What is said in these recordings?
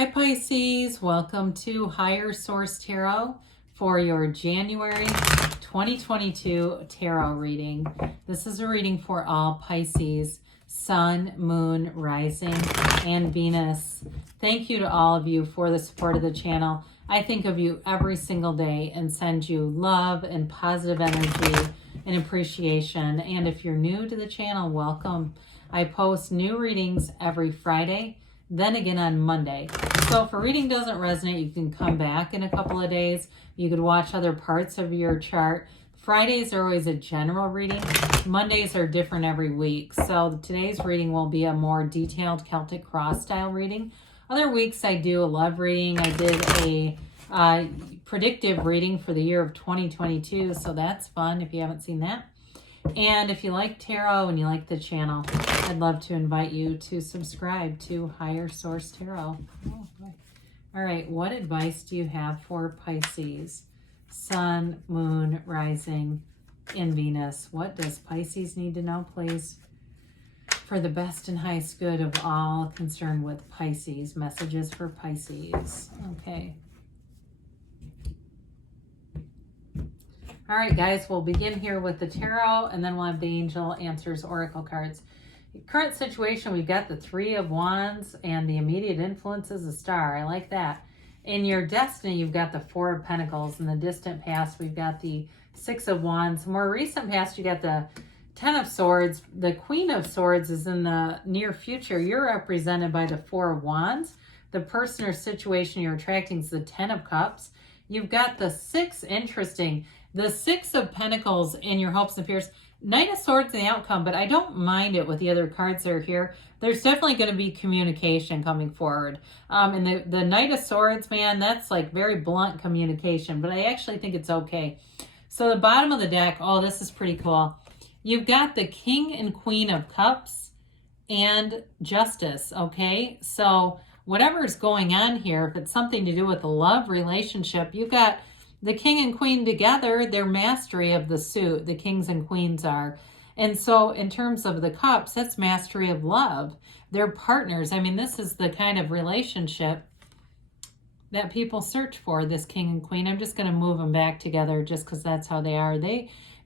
Hi Pisces, welcome to Higher Source Tarot for your January 2022 tarot reading. This is a reading for all Pisces, Sun, Moon, Rising, and Venus. Thank you to all of you for the support of the channel. I think of you every single day and send you love and positive energy and appreciation. And if you're new to the channel, welcome. I post new readings every Friday, then again on Monday. So if a reading doesn't resonate, you can come back in a couple of days. You could watch other parts of your chart. Fridays are always a general reading. Mondays are different every week. So today's reading will be a more detailed Celtic cross style reading. Other weeks I do a love reading. I did a predictive reading for the year of 2022. So that's fun if you haven't seen that. And if you like tarot and you like the channel, I'd love to invite you to subscribe to Higher Source Tarot. Oh, boy. All right, what advice do you have for Pisces? Sun, Moon, Rising, and Venus. What does Pisces need to know, please? For the best and highest good of all concerned with Pisces. Messages for Pisces. Okay. All right, guys, we'll begin here with the tarot, and then we'll have the angel answers oracle cards. Current situation, we've got the Three of Wands, and the immediate influence is a star. I like that. In your destiny, you've got the Four of Pentacles. In the distant past, we've got the Six of Wands. More recent past, you got the Ten of Swords. The Queen of Swords is in the near future. You're represented by the Four of Wands. The person or situation you're attracting is the Ten of Cups. You've got the Six, interesting. The Six of Pentacles in your hopes and fears. Knight of Swords in the outcome, but I don't mind it with the other cards that are here. There's definitely going to be communication coming forward. And the Knight of Swords, man, that's like very blunt communication, but I actually think it's okay. So the bottom of the deck, oh, this is pretty cool. You've got the King and Queen of Cups and Justice, okay? So whatever's going on here, if it's something to do with a love relationship, you've got the king and queen together, their mastery of the suit, the kings and queens are. And so in terms of the cups, that's mastery of love. They're partners. I mean, this is the kind of relationship that people search for, this king and queen. I'm just going to move them back together just because that's how they are.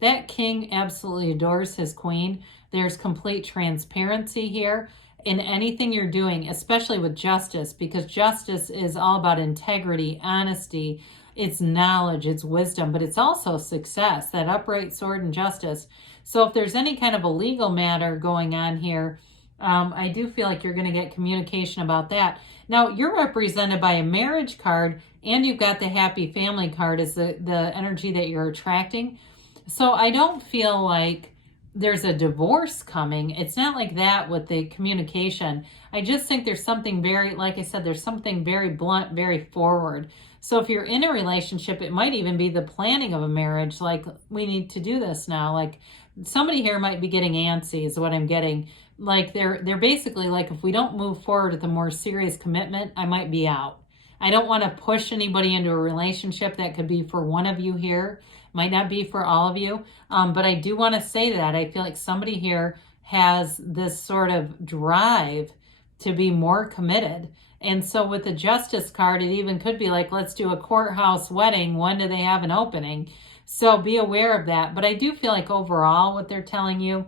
That king absolutely adores his queen. There's complete transparency here in anything you're doing, especially with justice, because justice is all about integrity, honesty, it's knowledge, it's wisdom, but it's also success, that upright sword and justice. So if there's any kind of a legal matter going on here, I do feel like you're going to get communication about that. Now, you're represented by a marriage card, and you've got the happy family card as the energy that you're attracting. So I don't feel like there's a divorce coming. It's not like that with the communication. I just think there's something very, like I said, there's something very blunt, very forward. So if you're in a relationship, it might even be the planning of a marriage. Like, we need to do this now. Like, somebody here might be getting antsy is what I'm getting. Like, they're basically like, if we don't move forward with a more serious commitment, I might be out. I don't want to push anybody into a relationship. That could be for one of you here. Might not be for all of you. But I do want to say that I feel like somebody here has this sort of drive to be more committed. And so with the Justice card, it even could be like, let's do a courthouse wedding. When do they have an opening? So be aware of that. But I do feel like overall what they're telling you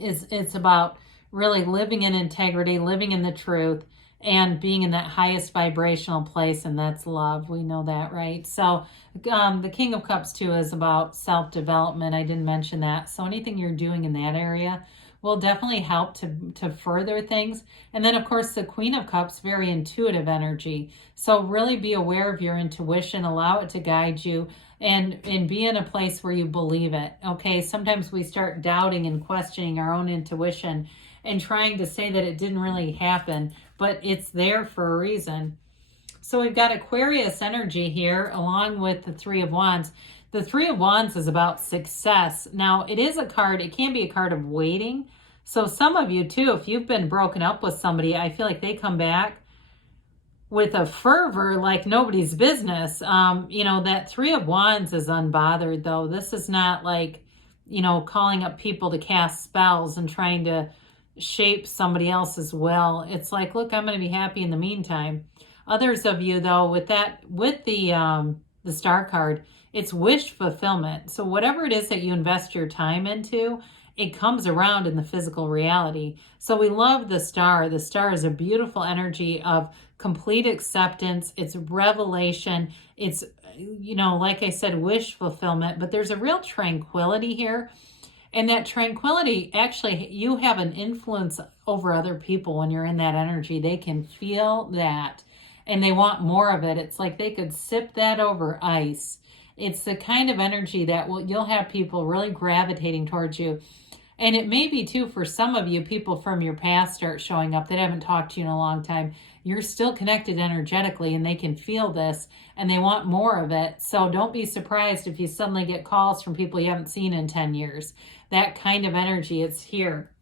is it's about really living in integrity, living in the truth, and being in that highest vibrational place, and that's love. We know that, right? So the King of Cups, too, is about self-development. I didn't mention that. So anything you're doing in that area will definitely help to further things. And then, of course, the Queen of Cups, very intuitive energy. So really be aware of your intuition. Allow it to guide you, and be in a place where you believe it, okay? Sometimes we start doubting and questioning our own intuition and trying to say that it didn't really happen, but it's there for a reason. So we've got Aquarius energy here along with the Three of Wands. The Three of Wands is about success. Now, it is a card, it can be a card of waiting. So some of you too, if you've been broken up with somebody, I feel like they come back with a fervor like nobody's business. You know, that Three of Wands is unbothered though. This is not like, you know, calling up people to cast spells and trying to shape somebody else's will. It's like, look, I'm going to be happy in the meantime. Others of you, though, with the star card, it's wish fulfillment. So whatever it is that you invest your time into, it comes around in the physical reality. So we love the star. The star is a beautiful energy of complete acceptance. It's revelation. It's, like I said, wish fulfillment. But there's a real tranquility here. And that tranquility, actually, you have an influence over other people when you're in that energy. They can feel that and they want more of it. It's like they could sip that over ice. It's the kind of energy that you'll have people really gravitating towards you. And it may be, too, for some of you, people from your past start showing up that haven't talked to you in a long time. You're still connected energetically, and they can feel this, and they want more of it. So don't be surprised if you suddenly get calls from people you haven't seen in 10 years. That kind of energy, it's here.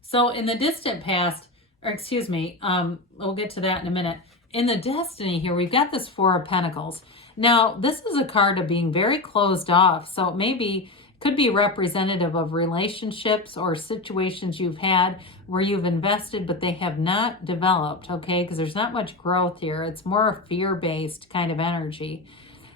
So in the distant past, we'll get to that in a minute. In the destiny here, we've got this Four of Pentacles. Now, this is a card of being very closed off. So it could be representative of relationships or situations you've had where you've invested, but they have not developed, okay? Because there's not much growth here. It's more a fear-based kind of energy.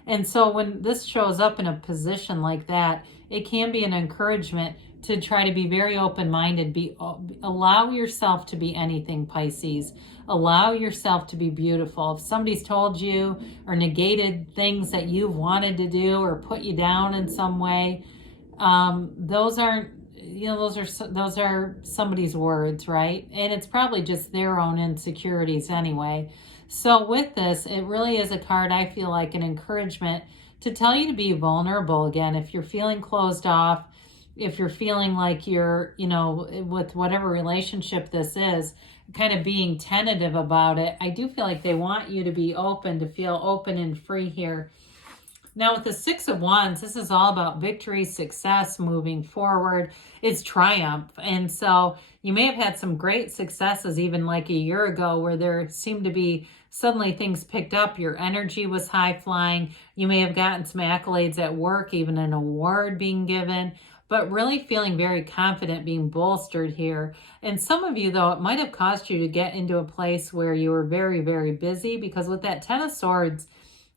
And so when this shows up in a position like that, it can be an encouragement to try to be very open-minded. Allow yourself to be anything, Pisces. Allow yourself to be beautiful. If somebody's told you or negated things that you've wanted to do or put you down in some way, those are somebody's words, right? And it's probably just their own insecurities anyway. So with this, it really is a card, I feel like, an encouragement to tell you to be vulnerable again. If you're feeling closed off, if you're feeling like you're, with whatever relationship this is, kind of being tentative about it, I do feel like they want you to be open, to feel open and free here. Now with the Six of Wands, this is all about victory, success, moving forward. It's triumph. And so you may have had some great successes even like a year ago where there seemed to be suddenly things picked up. Your energy was high flying. You may have gotten some accolades at work, even an award being given, but really feeling very confident, being bolstered here. And some of you, though, it might have caused you to get into a place where you were very, very busy, because with that Ten of Swords,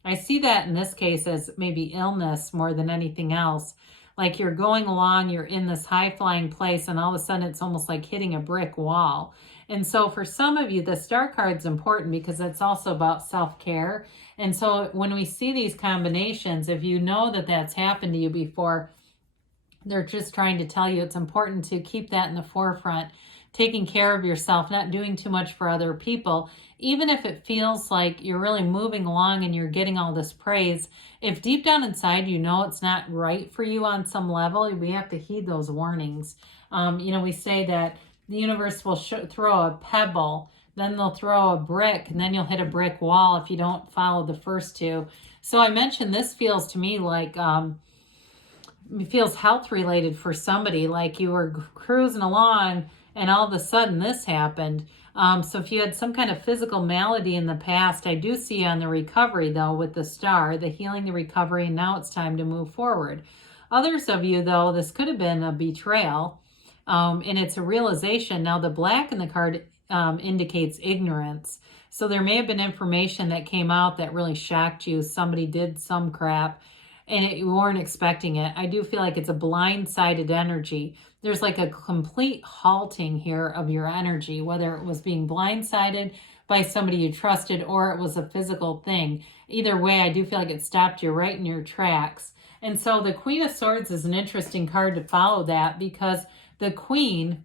I see that in this case as maybe illness more than anything else. Like you're going along, you're in this high-flying place, and all of a sudden it's almost like hitting a brick wall. And so for some of you, the star card's important because it's also about self-care. And so when we see these combinations, if you know that that's happened to you before, they're just trying to tell you it's important to keep that in the forefront, taking care of yourself, not doing too much for other people. Even if it feels like you're really moving along and you're getting all this praise, if deep down inside you know it's not right for you on some level, we have to heed those warnings. We say that the universe will throw a pebble, then they'll throw a brick, and then you'll hit a brick wall if you don't follow the first two. So I mentioned this feels to me like it feels health related for somebody, like you were cruising along and all of a sudden this happened. So if you had some kind of physical malady in the past, I do see on the recovery, though, with the star, the healing, the recovery, and now it's time to move forward. Others of you, though, this could have been a betrayal, and it's a realization. Now, the black in the card indicates ignorance. So there may have been information that came out that really shocked you. Somebody did some crap, and you weren't expecting it. I do feel like it's a blindsided energy. There's like a complete halting here of your energy, whether it was being blindsided by somebody you trusted or it was a physical thing. Either way, I do feel like it stopped you right in your tracks. And so the Queen of Swords is an interesting card to follow that, because the Queen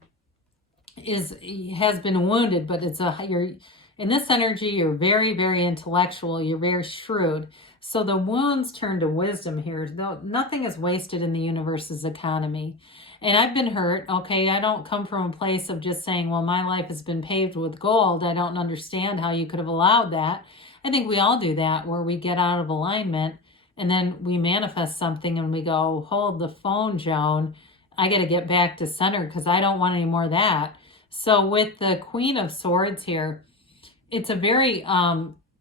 has been wounded, but you're in this energy, you're very, very intellectual, you're very shrewd. So the wounds turn to wisdom here. Though nothing is wasted in the universe's economy. And I've been hurt, okay? I don't come from a place of just saying, well, my life has been paved with gold. I don't understand how you could have allowed that. I think we all do that, where we get out of alignment and then we manifest something and we go, hold the phone, Joan. I got to get back to center because I don't want any more of that. So with the Queen of Swords here, it's a very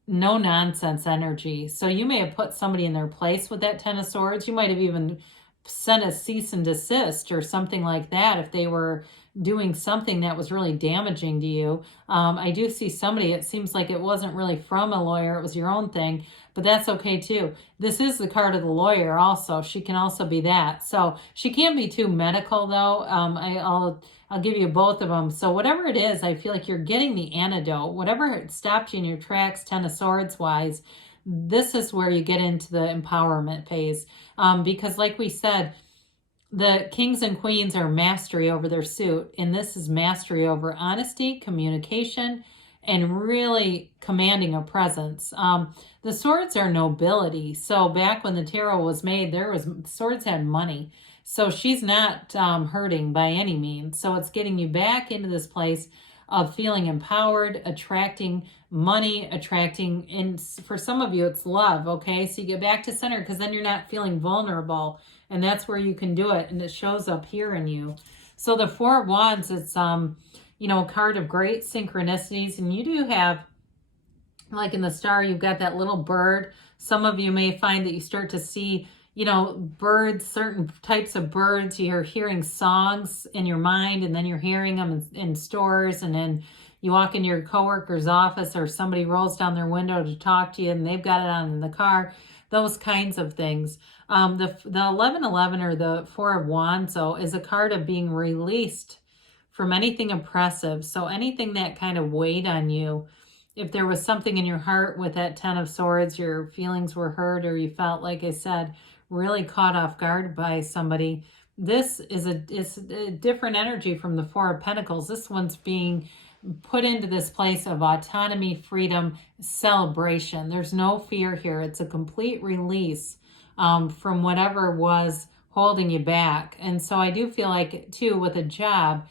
no-nonsense energy. So you may have put somebody in their place with that Ten of Swords. You might have even sent a cease and desist or something like that if they were doing something that was really damaging to you. I do see somebody, it seems like it wasn't really from a lawyer, it was your own thing, but that's okay too. This is the card of the lawyer also. She can also be that. So she can't be too medical though. I'll give you both of them. So whatever it is, I feel like you're getting the antidote. Whatever stopped you in your tracks, Ten of Swords wise, this is where you get into the empowerment phase. Because like we said, the kings and queens are mastery over their suit, and this is mastery over honesty, communication, and really commanding a presence. The swords are nobility. So back when the tarot was made, swords had money. So she's not hurting by any means. So it's getting you back into this place of feeling empowered, attracting money, and for some of you, it's love, okay? So you get back to center because then you're not feeling vulnerable, and that's where you can do it, and it shows up here in you. So the Four of Wands, it's, you know, a card of great synchronicities, and you do have, like in the star, you've got that little bird. Some of you may find that you start to see, you know, birds, certain types of birds. You're hearing songs in your mind, and then you're hearing them in stores, and then you walk in your coworker's office or somebody rolls down their window to talk to you and they've got it on in the car. Those kinds of things. The 1111 or the Four of Wands, though, is a card of being released from anything oppressive. So anything that kind of weighed on you. If there was something in your heart with that Ten of Swords, your feelings were hurt, or you felt, like I said, really caught off guard by somebody, this is a different energy from the Four of Pentacles. This one's being put into this place of autonomy, freedom, celebration. There's no fear here. It's a complete release from whatever was holding you back. And so I do feel like, too, with a job,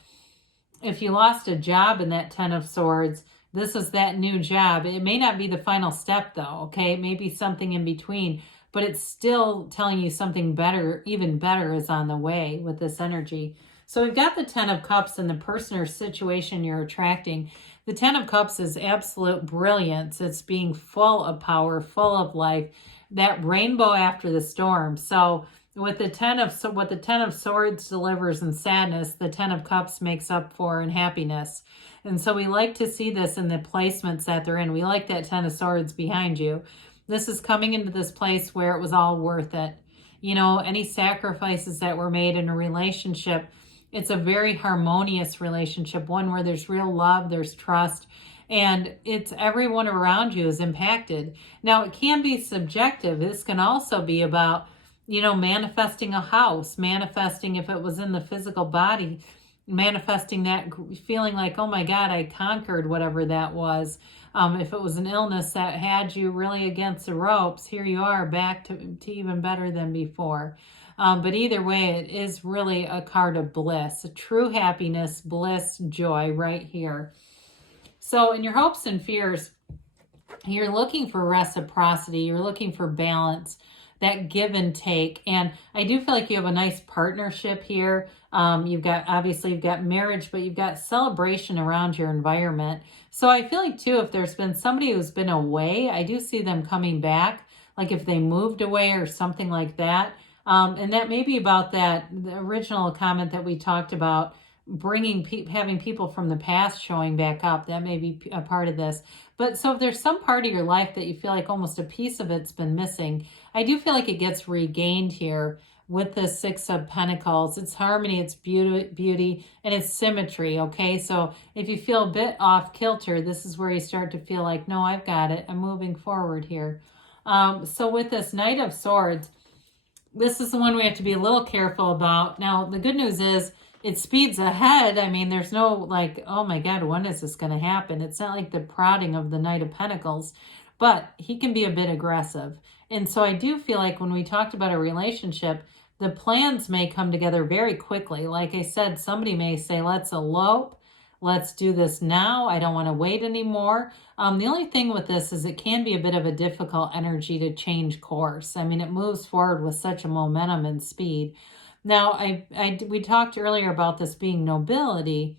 if you lost a job in that Ten of Swords, this is that new job. It may not be the final step, though, okay? It may be something in between, but it's still telling you something better, even better, is on the way with this energy. So we've got the Ten of Cups and the person or situation you're attracting. The Ten of Cups is absolute brilliance. It's being full of power, full of life, that rainbow after the storm. So with the what the Ten of Swords delivers in sadness, the Ten of Cups makes up for in happiness. And so we like to see this in the placements that they're in. We like that Ten of Swords behind you. This is coming into this place where it was all worth it. You know, any sacrifices that were made in a relationship, it's a very harmonious relationship, one where there's real love, there's trust, and it's everyone around you is impacted. Now, it can be subjective. This can also be about, you know, manifesting a house, manifesting, if it was in the physical body, manifesting that feeling like, oh my God, I conquered whatever that was. If it was an illness that had you really against the ropes, here you are back to even better than before. But either way, it is really a card of bliss, a true happiness, bliss, joy right here. So in your hopes and fears, you're looking for reciprocity. You're looking for balance, that give and take. And I do feel like you have a nice partnership here. You've got marriage, but you've got celebration around your environment. So I feel like too, if there's been somebody who's been away, I do see them coming back, like if they moved away or something like that. And that may be about the original comment that we talked about, having people from the past showing back up. That may be a part of this. But so if there's some part of your life that you feel like almost a piece of it's been missing, I do feel like it gets regained here with the Six of Pentacles. It's harmony, it's beauty, and it's symmetry, okay? So if you feel a bit off kilter, this is where you start to feel like, no, I've got it. I'm moving forward here. So with this Knight of Swords, this is the one we have to be a little careful about. Now, the good news is it speeds ahead. I mean, there's no like, oh my God, when is this going to happen? It's not like the prodding of the Knight of Pentacles, but he can be a bit aggressive. And so I do feel like when we talked about a relationship, the plans may come together very quickly. Like I said, somebody may say, let's elope. Let's do this now. I don't want to wait anymore. The only thing with this is it can be a bit of a difficult energy to change course. I mean, it moves forward with such a momentum and speed. Now, we talked earlier about this being nobility.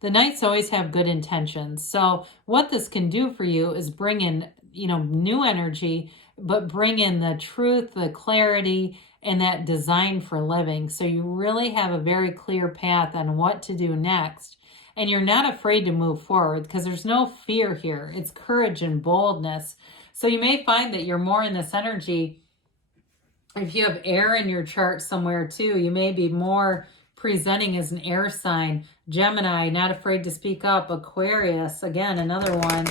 The Knights always have good intentions. So what this can do for you is bring in, you know, new energy, but bring in the truth, the clarity, and that design for living. So you really have a very clear path on what to do next. And you're not afraid to move forward because there's no fear here. It's courage and boldness. So you may find that you're more in this energy. If you have air in your chart somewhere too, you may be more presenting as an air sign. Gemini, not afraid to speak up. Aquarius, again, another one.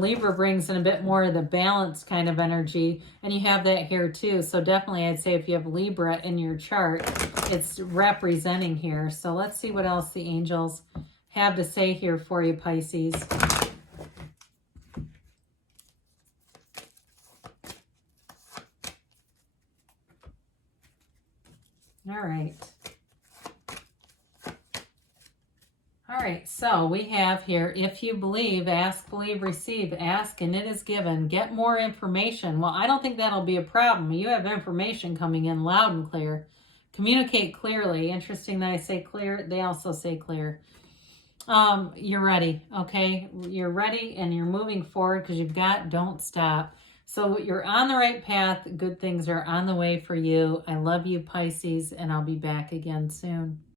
Libra brings in a bit more of the balanced kind of energy, and you have that here too. So definitely I'd say if you have Libra in your chart, it's representing here. So let's see what else the angels have to say here for you, Pisces. All right. All right, so we have here, if you believe, ask, believe, receive, ask, and it is given. Get more information. Well, I don't think that'll be a problem. You have information coming in loud and clear. Communicate clearly. Interesting that I say clear. They also say clear. You're ready, okay? You're ready and you're moving forward because you've got don't stop. So you're on the right path. Good things are on the way for you. I love you, Pisces, and I'll be back again soon.